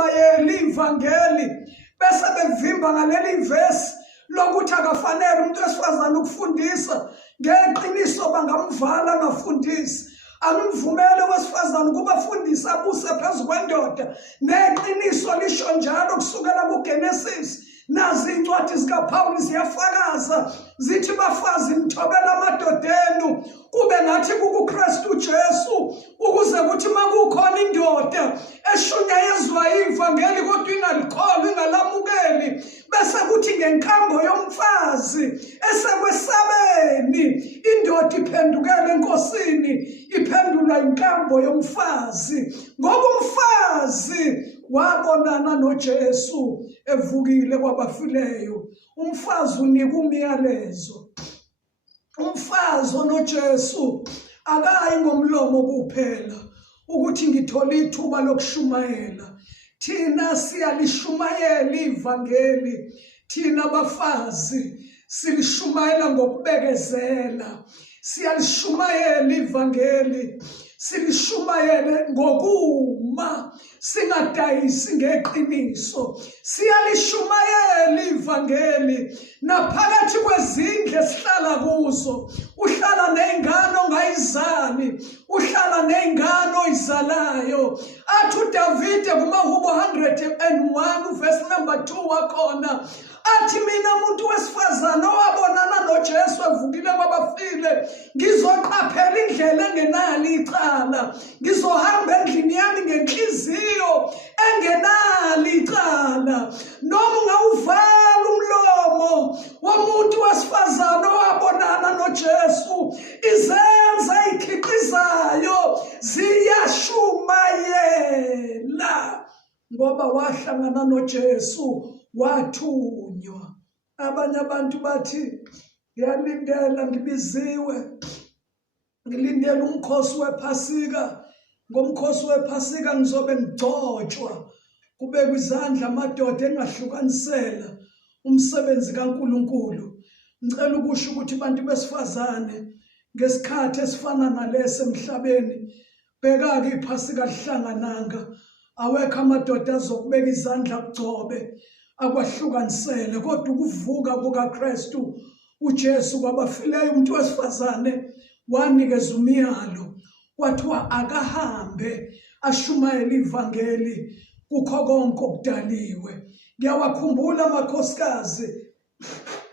bengashumayeli ivangeli bese bevimba ngaleli verse lokuthi akafanele umuntu wesifazane ukufundisa ngeqiniso bangamvala ngafundisi. Angimvumele wesifazane kuba fundisa abuse phezu kwendoda neqiniso lisho njalo kusukela kuGenesis. Nazi incwadi zikaPawuli ziyafakaza zithi bafazi nithobela amadodenu kube ngathi kuKristu Jesu ukuze kuthi makukhona indoda eshunyayezwa ivangeli kodwa ingalikholwa ingalamukeli bese kuthi ngenkambo yomfazi esekwesabeni indoda iphendukele enkosini iphendula inkambo yomfazi ngoba umfazi wabonana noJesu evukile kwabafileyo. Umfazi unika umyalezo. Umfazi onoJesu akayi ngomlomo kuphela ukuthi ngithola ithuba lokushumayela. Thina siyalishumayela ivangeli. Thina bafazi silishumayela ngokubekezela. Siyalishumayela ivangeli. Silishumayele ngokuma singadayisi ngeqiniso. Siyalishumayela ivangeli naphakathi kwezindlu esihlala kuzo. Uhlala nezingane ongayizali, uhlala nezingane oyizalayo. Athi uDavide kumahubo 101 verse number 2 wakhona athi mina umuntu wesifazane owabonana noJesu evukile kwabafile ngizoqaphela indlela engenalo icala, ngizohamba endlini yami ngenhliziyo engenalo icala. Noma ungawuvala umlomo womuntu wesifazane owabonana noJesu, izenzo ezikhiqizayo ziyashumayela ngoba wahlangana noJesu wathunywa. Abanye abantu bathi ngiyalindela ngibiziwe, ngilindela umkhosi wePhasika. Ngomkhosi wePhasika ngizobe ngigcotshwa kubekwe izandla amadoda engahlukanisela umsebenzi kaNkulunkulu. Ngicela ukusho ukuthi abantu besifazane ngesikhathi esifana nalesi emhlabeni bheka-ke iPhasika lihlangananga. Awekho amadoda azokubeka izandla kugcobe akwahlukanisele kodwa ukuvuka kukaKristu uJesu kwabafileyo umuntu wesifazane wanikeza umyalo wathiwa akahambe ashumayele ivangeli kukho konke okudaliwe. Ngiyawakhumbula amakhosikazi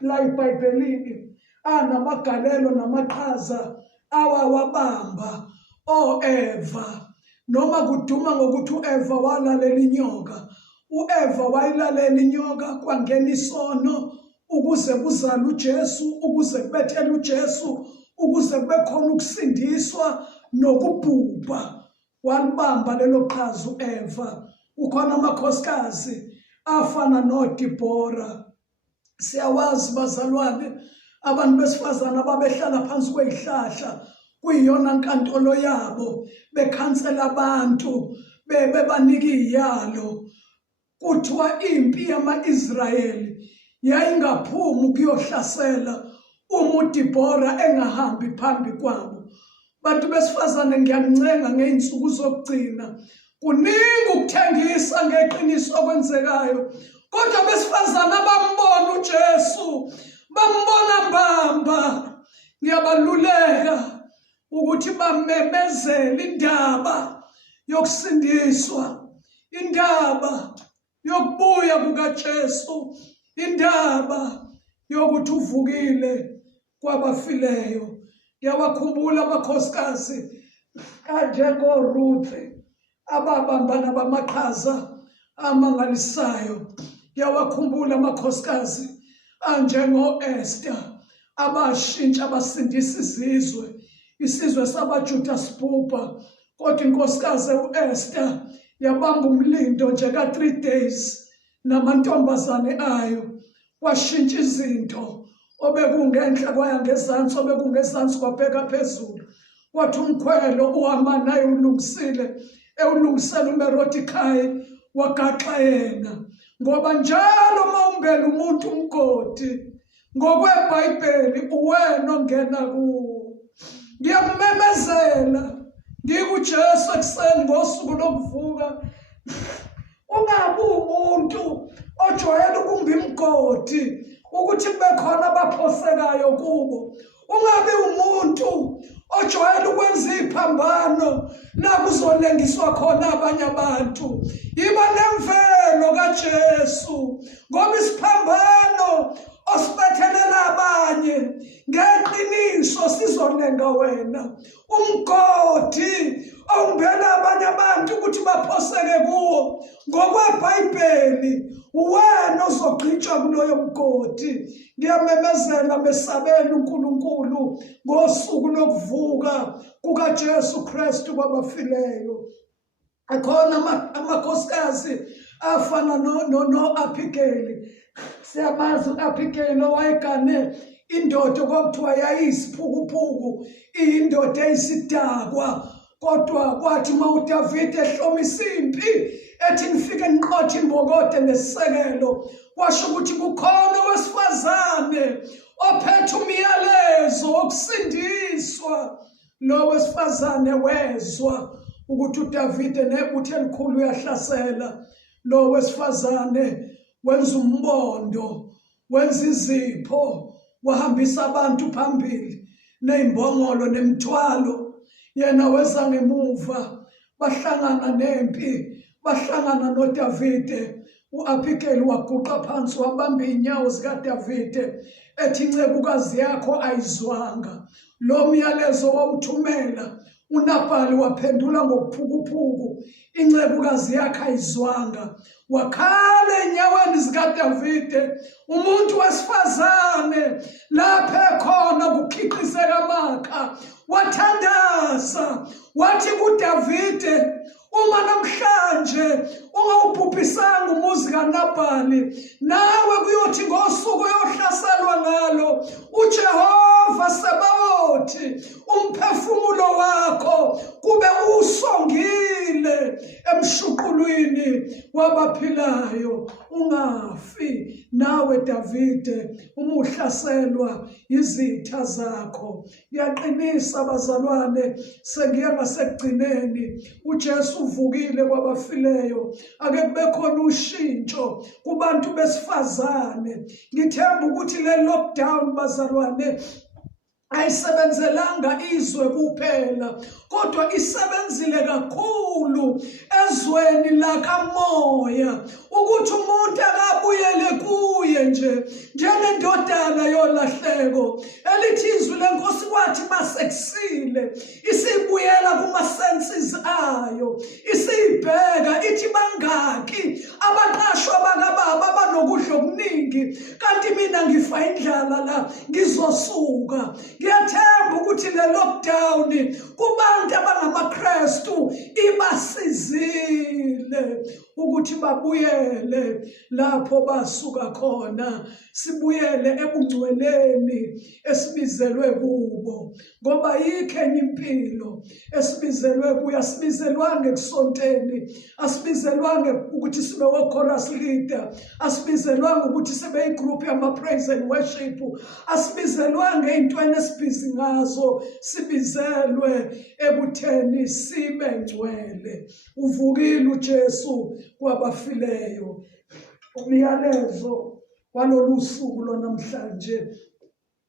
la eBhayibhelini anamagalelo namaqhaza awawabamba Eva. Noma kuduma ngokuthi uEva walalela inyoka, uEva wayilalela inyoka kwangena isono ukuze kuzale uJesu, ukuze kubethele uJesu, ukuze kube khona ukusindiswa nokubhubha. Walibamba lelo qhaza uEva. Ukhona amakhosikazi afana noDibora. Siyawazi bazalwane abantu besifazana ababehlala phansi kwezihlahla kuyiyona nkantolo yabo bekhansela abantu bebanika iyalo. Kuthiwa impi yama-Israyeli yayingaphumi ukuyohlasela uma uDibora engahambi phambi kwabo. Bantu besifazane ngiyancenga ngeinsuku zokugcina kuningi ukuthengisa ngeqiniso okwenzekayo kodwa besifazane bambona uJesu, bambona mbamba. Ngiyabaluleka ukuthi bamemezele indaba yokusindiswa, indaba yokubuya kukaJesu, indaba yokuthi uvukile kwabafileyo. Ngiyawakhumbula amakhosikazi anjengoRuth ababambana bamaqhaza amangalisayo. Ngiyawakhumbula amakhosikazi anjengoEsther abashintsha abasindisa isizwe sabaJuda sibhubha kodwa inkosikazi uEsther yabamba umlindo nje ka3 days namantombazane ayo kwashintsha izinto. Obekungenhla kwaya ngezansi, obekungezansi kwabheka phezulu. Kwathi umkhwelo uHamani ayewulungisile ewulungisela uMerodekhayi wagaxa yena ngoba njalo mawumbela umuntu umgodi ngokweBhayibheli uwena ongena kuwo. Ngiyamemezela ngikuJesu ekuseni ngosuku lokuvuka umuntu ojwayele ukumba imgodi ukuthi kube khona abaphosekayo kubo. Ungabe umuntu ojwayele ukwenza iphambano la kuzolengiswa khona abanye abantu. Yiba nemvelo kaJesu ngoba isiphambano osibethelela abanye ngeqiniso sizolenga wena. Umgodi ongibela abanye abantu ukuthi baphoseke kuwo ngokweBhayibheli wena ozogqitshwa kuloyo mgodi. Ngiyamemezela mesabela uNkulunkulu ngosuku lokuvuka kukaJesu Kristu kwabafileyo. Akhona amakhosikazi afana no-Abigail. Siyamazi u-Abigail owayegane indoda okwakuthiwa yayiyisiphukuphuku, iyindoda eyisidakwa. Kodwa kwathi uma uDavide ehlomisa impi ethi nifike niqothe imbokode nesisekelo, kwasho ukuthi kukhona owesifazane ophethe umyalezo wokusindiswa. Lo wesifazane wezwa ukuthi uDavide nebutho elikhulu uyahlasela. Lo wesifazane wenza umbondo, wenza izipho, wahambisa abantu phambili nezimbongolo nemithwalo. Yena weza ngemuva, bahlangana nempi, bahlangana noDavide. U-Abigail waguqa phansi wabamba inyawo zikaDavide ethi incekukazi yakho ayizwanga. Lo myalezo wawuthumela uNabhali waphendula ngokuphukuphuku, incekukazi yakhe ayizwanga. Wakhala enyaweni zikaDavide, umuntu wesifazane lapha ekhona kukhiqizeka amakha. Wathandaza wathi kuDavide, uma namhlanje ungawubhubhisanga umuzi kaNabhali, nawe kuyothi ngosuku oyohlaselwa ngalo uJehova Sabaothi umphefumulo wakho kube usongile emshuqulwini wabaphilayo, ungafi nawe Davide uma uhlaselwa izitha zakho. Ngiyaqinisa bazalwane, sengiya ngasekugcineni. uJesu uvukile kwabafileyo. Ake kube khona ushintsho kubantu besifazane. Ngithemba ukuthi le lockdown bazalwane ayisebenzelanga izwe kuphela, kodwa isebenzile kakhulu ezweni lakamoya ukuthi umuntu akabuyele kuye nje njengendodana yolahleko elithi izwi lenkosi kwathi masekusile isibuyela kuma senses ayo, isibheka ithi bangaki abaqashwa bakababa abanokudla okuningi kanti mina ngifa indlala la ngizosuka. Ngiyathemba ukuthi le lockdown kubantu abangamaKristu ibasizile ukuthi babuyele lapho basuka khona, sibuyele ebungcweleni esibizelwe kubo, ngoba yikho enye impilo esibizelwe kuyo. Asibizelwange kusonteni, asibizelwange ukuthi sibe wo-chorus leader, asibizelwange ukuthi sibe igroup yama-praise and worship, asibizelwange ey'ntweni esibhizi ngazo, sibizelwe ekutheni sibe ngcwele. Uvukile uJesu kwabafileyo. Umyalezo walolu suku lwanamhlanje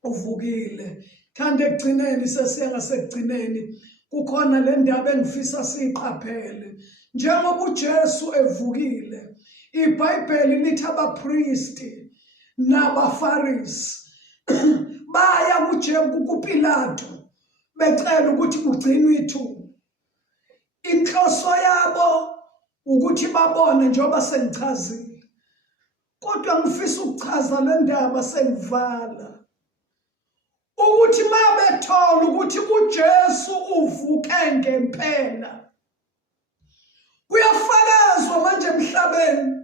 uvukile. Thanda ekugcineni, sesiya ngasekugcineni, kukhona le ndaba engifisa siyiqaphele. Njengoba uJesu evukile, iBhayibheli lithi abapristi nabaFarisi baya kuPilato becela ukuthi kugcinwe ithuba. Inhloso yabo ukuthi babone njengoba sengichazile, kodwa ngifisa ukuchaza le ndaba sengivala ukuthi mabethola ukuthi uJesu uvuke ngempela, kuyafakazwa manje emhlabeni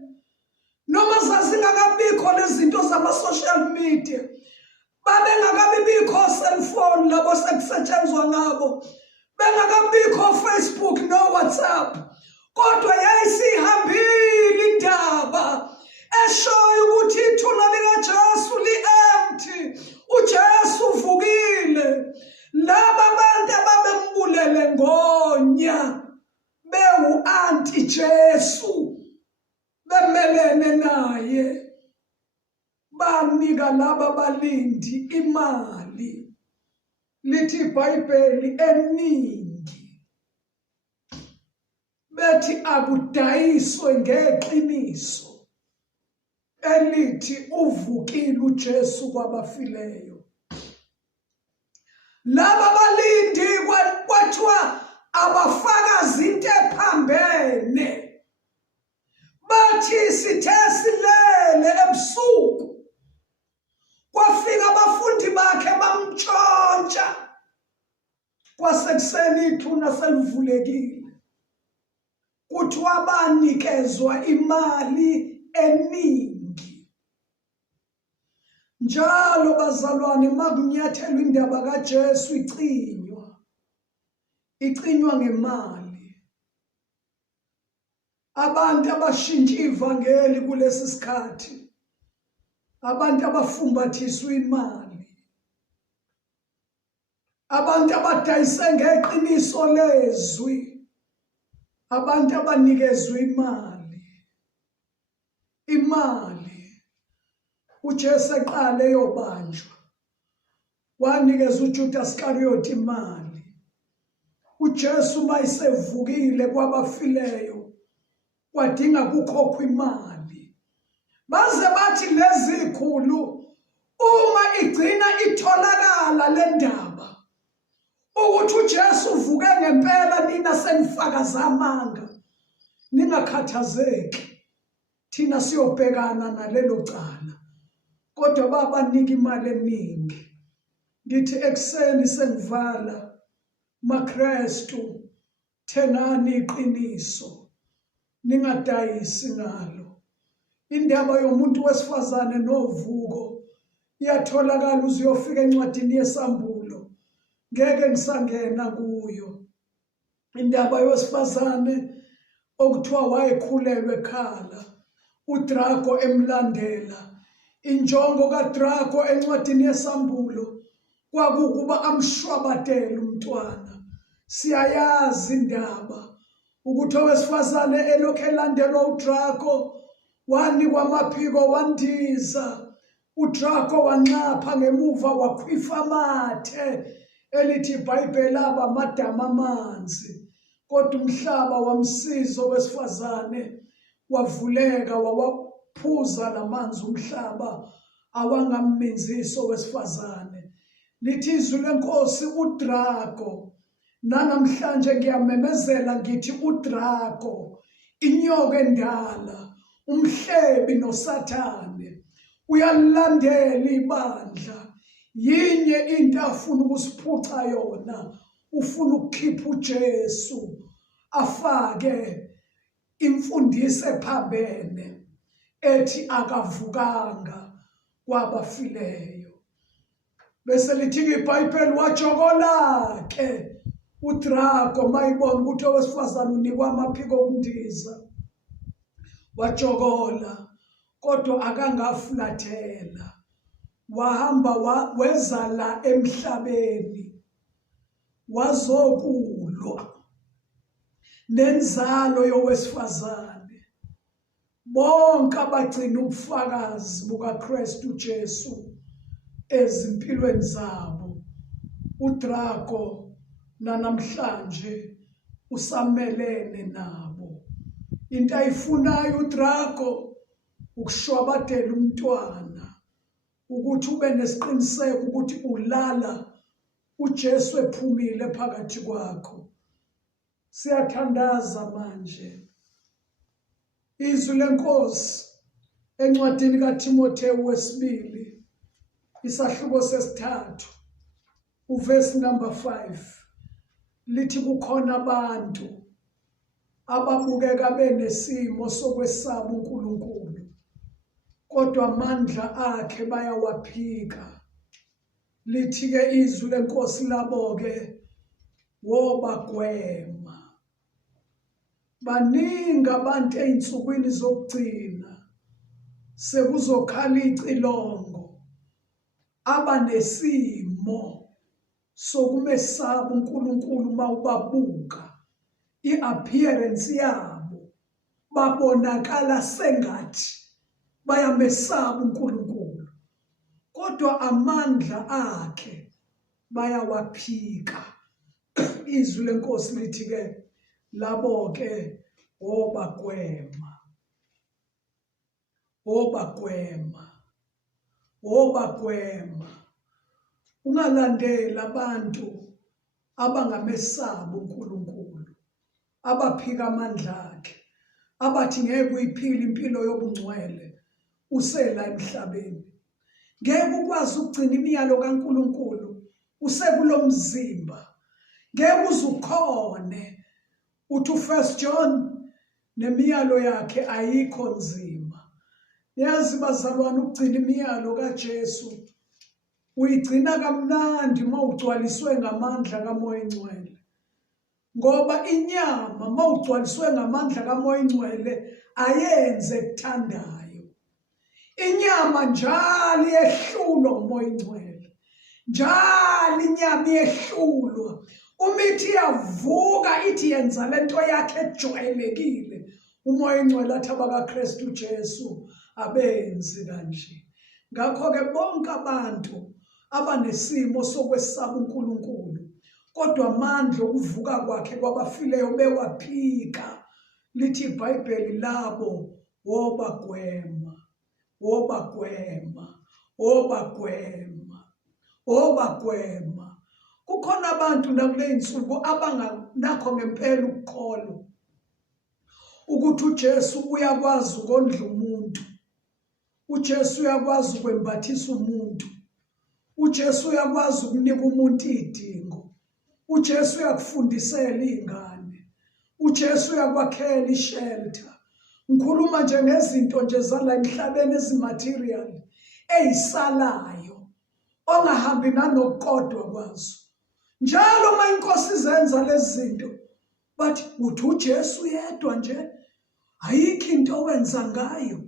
noma zazingakabikho lezinto zama-social media, babengakabibikho cellphone labo sekusetshenzwa ngabo, bengakabikho Facebook no WhatsApp, kodwa yayisihambile indaba eshoyo ukuthi ithuna likaJesu li-empty, uJesu uvukile. Laba bantu ababembulele ngonya bewu-anti Jesu, bemele bamelene naye banika laba balindi imali, lithi iBhayibheli eningi, bethi akudayiswe ngeqiniso elithi uvukile uJesu kwabafileyo. Laba balindi kwathiwa abafakazi into ephambene, bathi sithe silele ebusuku kwafika abafundi bakhe bamtshontsha, kwasekuseni ithuna selivulekile, kuthiwa banikezwa imali eningi. Njalo bazalwane, makunyathelwa indaba kaJesu icinywa ngemali. Abantu abashintsha ivangeli kulesi sikhathi, abantu abafumbathiswa imali, abantu abadayise ngeqiniso lezwi, abantu abanikezwe imali. uJesu eqale eyobanjwa wanikeza uJudas Iscariot imali. uJesu mayisevukile kwabafileyo kwadinga kukhokhwa imali, baze bathi lezikhulu uma igcina itholakala le ndaba ukuthi uJesu uvuke ngempela, nina senifakaza amanga, ningakhathazeki, thina siyobhekana nalelo cala. Kodwa babanika imali eningi. Ngithi ekuseni sengivala, maKristu, thengani iqiniso, ningadayisi ngalo. Indaba yomuntu wesifazane novuko iyatholakala, uzuyofika encwadini yesambulo, ngeke ngisangena kuyo. Indaba yowesifazane okuthiwa wayekhulelwe ekhala, uDraco emlandela. Injongo kaDraco encwadini yesambulo kwakukuba amshwabatele umntwana. Siyayazi indaba ukuthi owesifazane elokhu elandelwa uDraco wanikwa amaphiko, wandiza. uDraco wanxapha, ngemuva wakhwifa amathe elithi iBhayibheli aba amadama amanzi. Kodwa umhlaba wamsiza owesifazane, wavuleka wawaphuza lamanzi umhlaba, awangamminzisi owesifazane. Lithi izwi leNkosi, uDraco, nanamhlanje ngiyamemezela ngithi uDraco, inyoka endala, umhlebi noSathane, uyalilandela ibandla. Yinye into afuna ukusiphuca yona, ufuna ukukhipha uJesu afake imfundiso ephambene ethi akavukanga kwabafileyo. Bese lithi iBhayibheli wajokola ke uDraco mayibona ukuthi owesifazane unikwa amaphiko okundiza, wajokola, kodwa akangafulathela. Wahamba weza la emhlabeni, wazokulwa nenzalo yowesifazane. Bonke abagcina ubufakazi bukaKristu Jesu ezimpilweni zabo, uDraco nanamhlanje usamelene nabo. Into ayifunayo uDraco ukushwabadela umntwana, ukuthi ube nesiqiniseko ukuthi ulala uJesu ephumile phakathi kwakho. Siyathandaza manje izwi leNkosi encwadini kaTimoteyu wesibili, isahluko sesithathu, uvesi number 5, lithi kukhona abantu ababukeka benesimo sokwesaba uNkulunkulu, kodwa amandla akhe bayawaphika. Lithi-ke izwi leNkosi labo-ke wobagwema. Baningi abantu ey'nsukwini zokugcina sekuzokhala icilongo, abanesimo sokumesaba uNkulunkulu mawubabuka, i-appearance yabo babonakala sengathi bayamesaba uNkulunkulu, kodwa amandla akhe bayawaphika. Izwi lenkosi lithi ke labo ke obagwema ungalandela abantu abangamesaba uNkulunkulu, abaphika amandla akhe, abathi ngeke uyiphile impilo yobungcwele usela emhlabeni, ngeke ukwazi ukugcina imiyalo kaNkulunkulu usekulo mzimba, ngeke uzukhone. Uthi u1 John nemiyalo yakhe ayikho nzima. Yazi bazalwane, ukugcina imiyalo kaJesu uyigcina kamnandi uma ugcwaliswe ngamandla kaMoya Ingcwele, ngoba inyama uma ugcwaliswe ngamandla kaMoya Ingcwele ayenze ekuthandayo. Inyama njalo iyehlulwa nguMoya Ingcwele, njalo inyama iyehlulwa. Uma ithi iyavuka ithi yenza lento yakhe ejwayelekile, uMoya Ingcwele athi abakaKristu Jesu abenzi kanje. Ngakho-ke bonke abantu abanesimo sokwesaba uNkulunkulu, kodwa amandla okuvuka kwakhe kwabafileyo bewaphika, lithi iBhayibheli labo wobagwema. Kukhona abantu nakule insuku abanganakho ngempela ukukholwa ukuthi uJesu uyakwazi ukondla umuntu, uJesu uyakwazi ukwembathisa umuntu, uJesu uyakwazi ukunika umuntu idingo, uJesu uyakufundisela izingane, uJesu uyakwakhela ishelter. Ngikhuluma nje ngezinto nje zala emhlabeni ezimaterial eyisalayo ongahambi nanokukodwa kwazo. Njalo uma inkosi izenza lezi zinto bathi uthi uJesu yedwa nje, ayikho into owenza ngayo.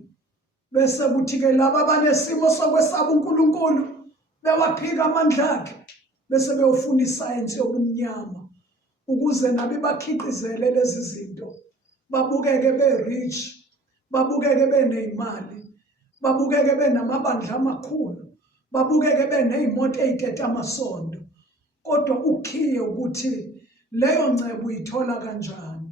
Bese kuthi ke laba abanesimo sokwesaba uNkulunkulu bewaphika amandla akhe, bese beyofuna isayensi yobumnyama ukuze nabe bakhiqizele lezi zinto, babukeke be-rich, babukeke beneyimali, babukeke benamabandla amakhulu, babukeke beneyimoto ey'kethe amasondo. Kodwa ukhiye ukuthi leyo ncebo uyithola kanjani.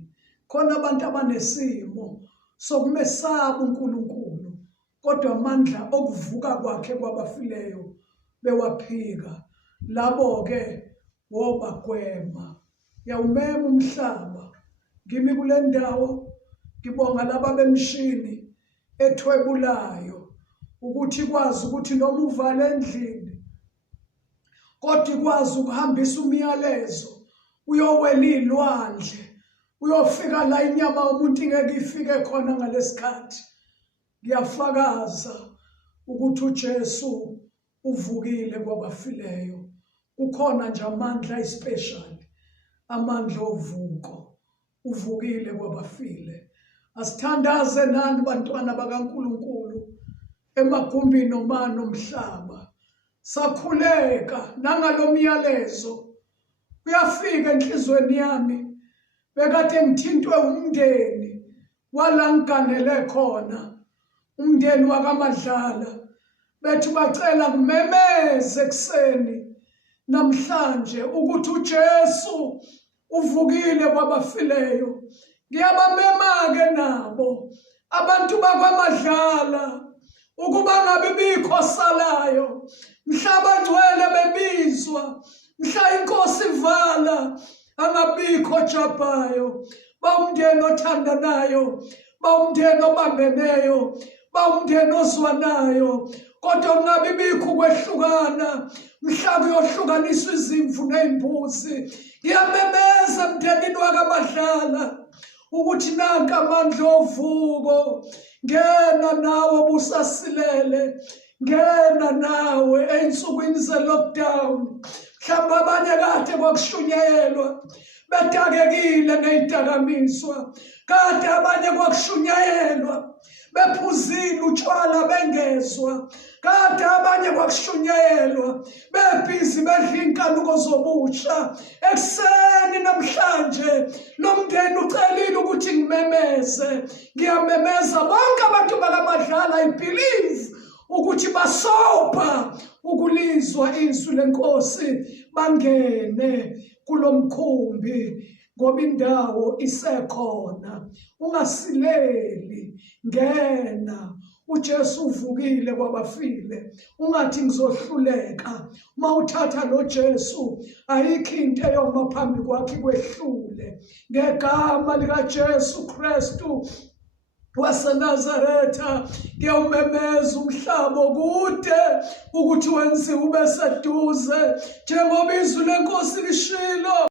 Khona abantu abanesimo sokumesaba uNkulunkulu, kodwa amandla okuvuka kwakhe kwabafileyo bewaphika. Labo-ke wobagwema. Yawumema umhlaba. Ngimi kule ndawo ngibonga laba bemshini ethwebulayo ukuthi ikwazi ukuthi noma uvale endlini, kodwa ikwazi ukuhambisa umyalezo uyowela ilwandle, uyofika la inyama yomuntu ingeke ifike khona ngalesikhathi. Ngiyafakaza ukuthi uJesu uvukile kwabafileyo. Kukhona nje amandla ayespecial, amandla ovuko, uvukile kwabafile. Asithandaze nani bantwana bakaNkulunkulu emagumbini omani omhlaba. Sakhuleka nangalo myalezo uyafika enhlizweni yami. Bekade ngithintwe umndeni wala ngiganele khona, umndeni wakaMadlala. Bethi bacela ngimemeze ekseni namhlanje ukuthi uJesu uvukile kwabafileyo. Ngiyabamema-ke nabo abantu bakwaMadlala ukuba ngabe bikho salayo, mhla abangcwele bebizwa, mhla inkosi ivala angabikho Jabhayo. Bawumndeni othandanayo, bawumndeni obambeneyo, bawumndeni ozwanayo, kodwa kungabe bikho ukwehlukana, mhla kuyohlukaniswa izimvu ney'mbuzi. Ngiyamemeza emndenini wakaMadlala ukuthi nanka amandla ovuko, ngena nawe busasilele, ngena nawe ey'nsukwini ze-lockdown. Mhlawumbe abanye kade kwakushunyayelwa bedakekile ney'dakamizwa, kade abanye kwakushunyayelwa bephuzile utshwala bengezwa, kade abanye kwakushunyayelwa bebhizi bedla inkanuko zobusha. Ekuseni namhlanje lo mndeni ucelile ukuthi ngimemeze. Ngiyamemeza bonke abantu bakaMadlala. I believe ukuthi basobha ukulizwa izwi lenkosi, bangene kulomkhumbi ngoba indawo isekhona. Ungasileli, ngena. uJesu uvukile kwabafile. Ungathi ngizohluleka. Mawuthatha lo Jesu ayikho into eyoma phambi kwakhe kwehlule. Ngegama lika Jesu Kristu waseNazaretha ngiyawumemeza umhlaba kude ukuthi wenziwe ube seduze njengoba izwi lenkosi lishilo.